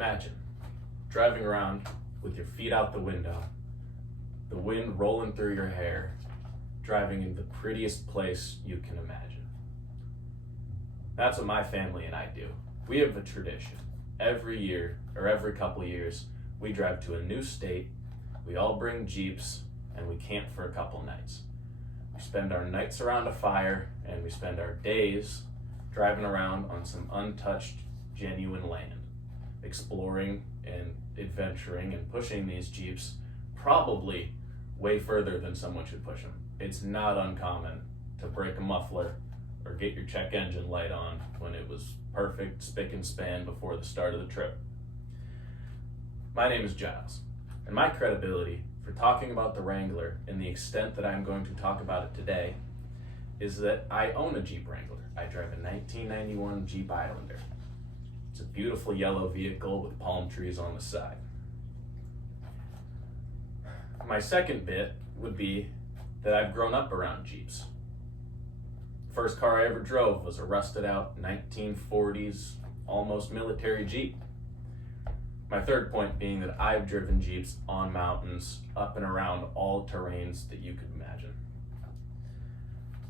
Imagine driving around with your feet out the window, the wind rolling through your hair, driving in the prettiest place you can imagine. That's what my family and I do. We have a tradition. Every year, or every couple years, we drive to a new state, we all bring Jeeps, and we camp for a couple nights. We spend our nights around a fire, and we spend our days driving around on some untouched, genuine land, exploring and adventuring and pushing these Jeeps probably way further than someone should push them. It's not uncommon to break a muffler or get your check engine light on when it was perfect spick and span before the start of the trip. My name is Giles, and my credibility for talking about the Wrangler in the extent that I'm going to talk about it today is that I own a Jeep Wrangler. I drive a 1991 Jeep Islander. It's a beautiful yellow vehicle with palm trees on the side. My second bit would be that I've grown up around Jeeps. First car I ever drove was a rusted out 1940s, almost military Jeep. My third point being that I've driven Jeeps on mountains, up and around all terrains that you could imagine.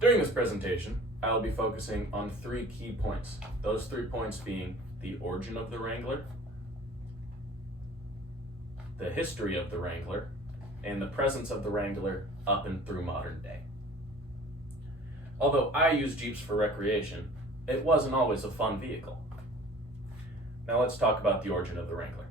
During this presentation, I will be focusing on 3 key points. Those 3 points being the origin of the Wrangler, the history of the Wrangler, and the presence of the Wrangler up and through modern day. Although I use Jeeps for recreation, it wasn't always a fun vehicle. Now let's talk about the origin of the Wrangler.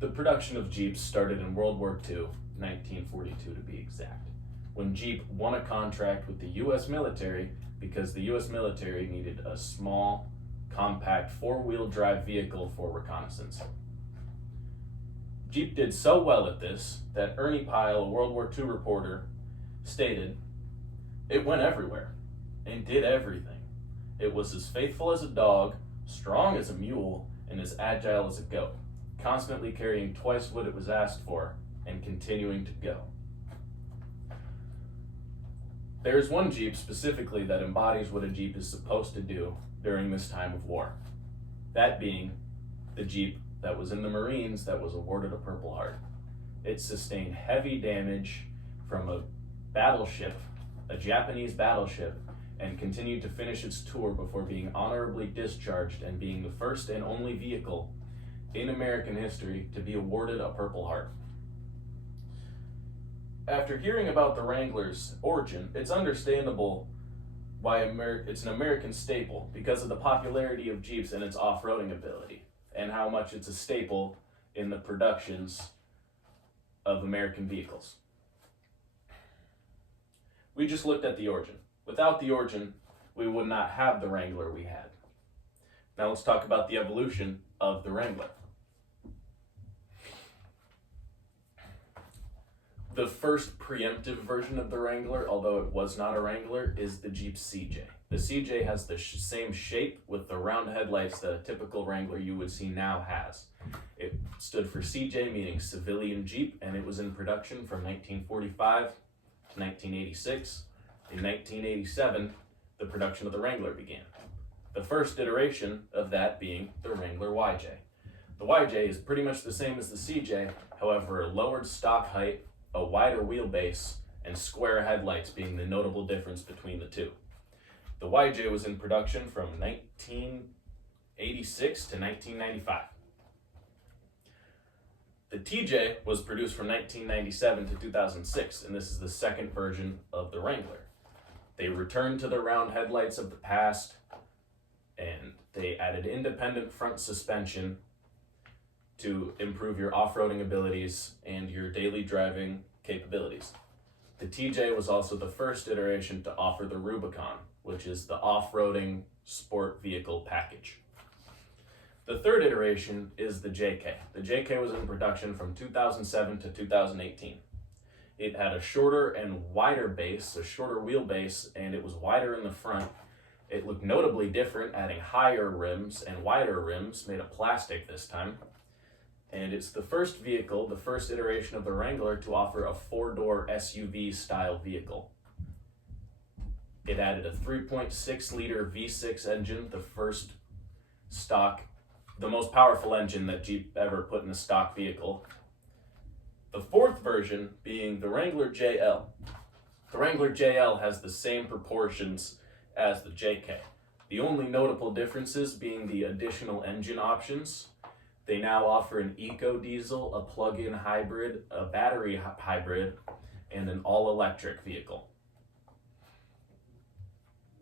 The production of Jeeps started in World War II, 1942 to be exact, when Jeep won a contract with the US military because the US military needed a small, compact, 4-wheel drive vehicle for reconnaissance. Jeep did so well at this that Ernie Pyle, a World War II reporter, stated, "It went everywhere and did everything. It was as faithful as a dog, strong as a mule, and as agile as a goat, constantly carrying twice what it was asked for and continuing to go." There's one Jeep specifically that embodies what a Jeep is supposed to do during this time of war. That being the Jeep that was in the Marines that was awarded a Purple Heart. It sustained heavy damage from a battleship, a Japanese battleship, and continued to finish its tour before being honorably discharged and being the first and only vehicle in American history to be awarded a Purple Heart. After hearing about the Wrangler's origin, it's understandable why it's an American staple because of the popularity of Jeeps and its off-roading ability, and how much it's a staple in the productions of American vehicles. We just looked at the origin. Without the origin, we would not have the Wrangler we had. Now let's talk about the evolution of the Wrangler. The first preemptive version of the Wrangler, although it was not a Wrangler, is the Jeep CJ. The CJ has the same shape with the round headlights that a typical Wrangler you would see now has. It stood for CJ, meaning civilian Jeep, and it was in production from 1945 to 1986. In 1987, the production of the Wrangler began. The first iteration of that being the Wrangler YJ. The YJ is pretty much the same as the CJ, however, a lowered stock height, a wider wheelbase, and square headlights being the notable difference between the two. The YJ was in production from 1986 to 1995. The TJ was produced from 1997 to 2006, and this is the second version of the Wrangler. They returned to the round headlights of the past, and they added independent front suspension to improve your off-roading abilities and your daily driving capabilities. The TJ was also the first iteration to offer the Rubicon, which is the off-roading sport vehicle package. The third iteration is the JK. The JK was in production from 2007 to 2018. It had a shorter and wider base, a shorter wheelbase, and it was wider in the front. It looked notably different, adding higher rims and wider rims, made of plastic this time. And it's the first vehicle, the first iteration of the Wrangler to offer a 4-door SUV style vehicle. It added a 3.6 liter V6 engine, the first the most powerful engine that Jeep ever put in a stock vehicle. The fourth version being the Wrangler JL. The Wrangler JL has the same proportions as the JK. The only notable differences being the additional engine options. They now offer an eco-diesel, a plug-in hybrid, a battery hybrid, and an all-electric vehicle.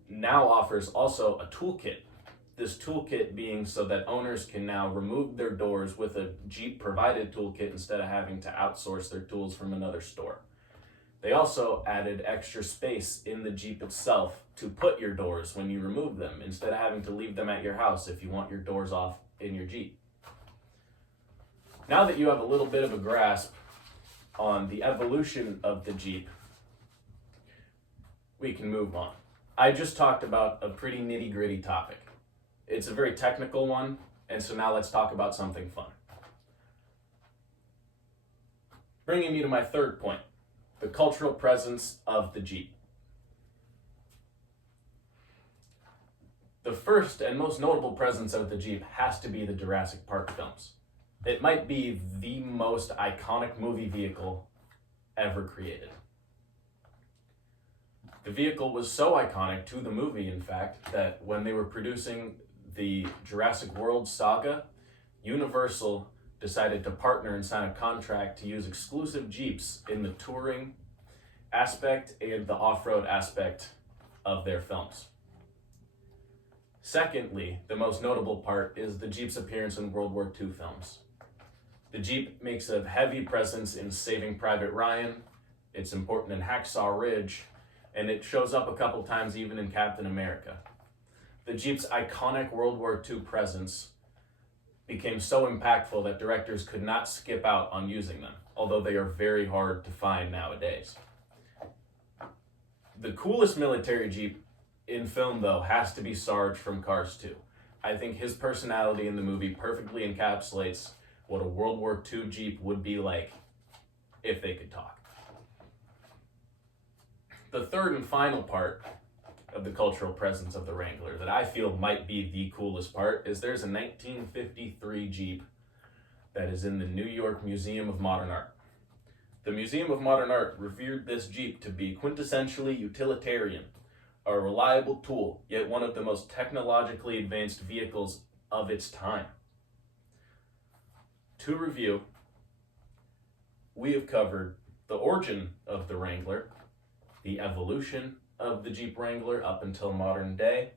Now offers also a toolkit. This toolkit being so that owners can now remove their doors with a Jeep provided toolkit instead of having to outsource their tools from another store. They also added extra space in the Jeep itself to put your doors when you remove them instead of having to leave them at your house if you want your doors off in your Jeep. Now that you have a little bit of a grasp on the evolution of the Jeep, we can move on. I just talked about a pretty nitty-gritty topic. It's a very technical one, and so now let's talk about something fun. Bringing me to my third point, the cultural presence of the Jeep. The first and most notable presence of the Jeep has to be the Jurassic Park films. It might be the most iconic movie vehicle ever created. The vehicle was so iconic to the movie, in fact, that when they were producing the Jurassic World saga, Universal decided to partner and sign a contract to use exclusive Jeeps in the touring aspect and the off-road aspect of their films. Secondly, the most notable part is the Jeep's appearance in World War II films. The Jeep makes a heavy presence in Saving Private Ryan, it's important in Hacksaw Ridge, and it shows up a couple times even in Captain America. The Jeep's iconic World War II presence became so impactful that directors could not skip out on using them, although they are very hard to find nowadays. The coolest military Jeep in film, though, has to be Sarge from Cars 2. I think his personality in the movie perfectly encapsulates what a World War II Jeep would be like if they could talk. The third and final part of the cultural presence of the Wrangler that I feel might be the coolest part is there's a 1953 Jeep that is in the New York Museum of Modern Art. The Museum of Modern Art revered this Jeep to be quintessentially utilitarian, a reliable tool, yet one of the most technologically advanced vehicles of its time. To review, we have covered the origin of the Wrangler, the evolution of the Jeep Wrangler up until modern day,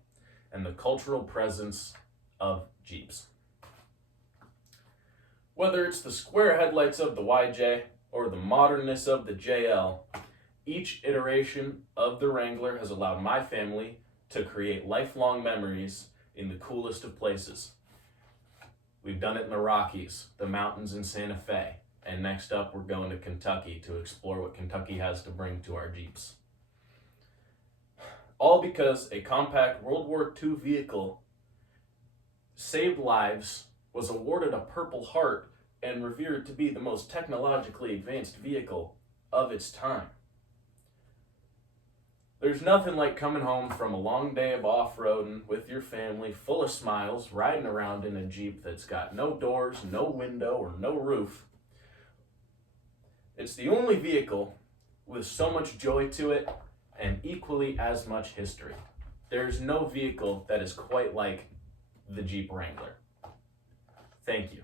and the cultural presence of Jeeps. Whether it's the square headlights of the YJ or the modernness of the JL, each iteration of the Wrangler has allowed my family to create lifelong memories in the coolest of places. We've done it in the Rockies, the mountains in Santa Fe, and next up we're going to Kentucky to explore what Kentucky has to bring to our Jeeps. All because a compact World War II vehicle saved lives, was awarded a Purple Heart, and revered to be the most technologically advanced vehicle of its time. There's nothing like coming home from a long day of off-roading with your family, full of smiles, riding around in a Jeep that's got no doors, no window, or no roof. It's the only vehicle with so much joy to it and equally as much history. There's no vehicle that is quite like the Jeep Wrangler. Thank you.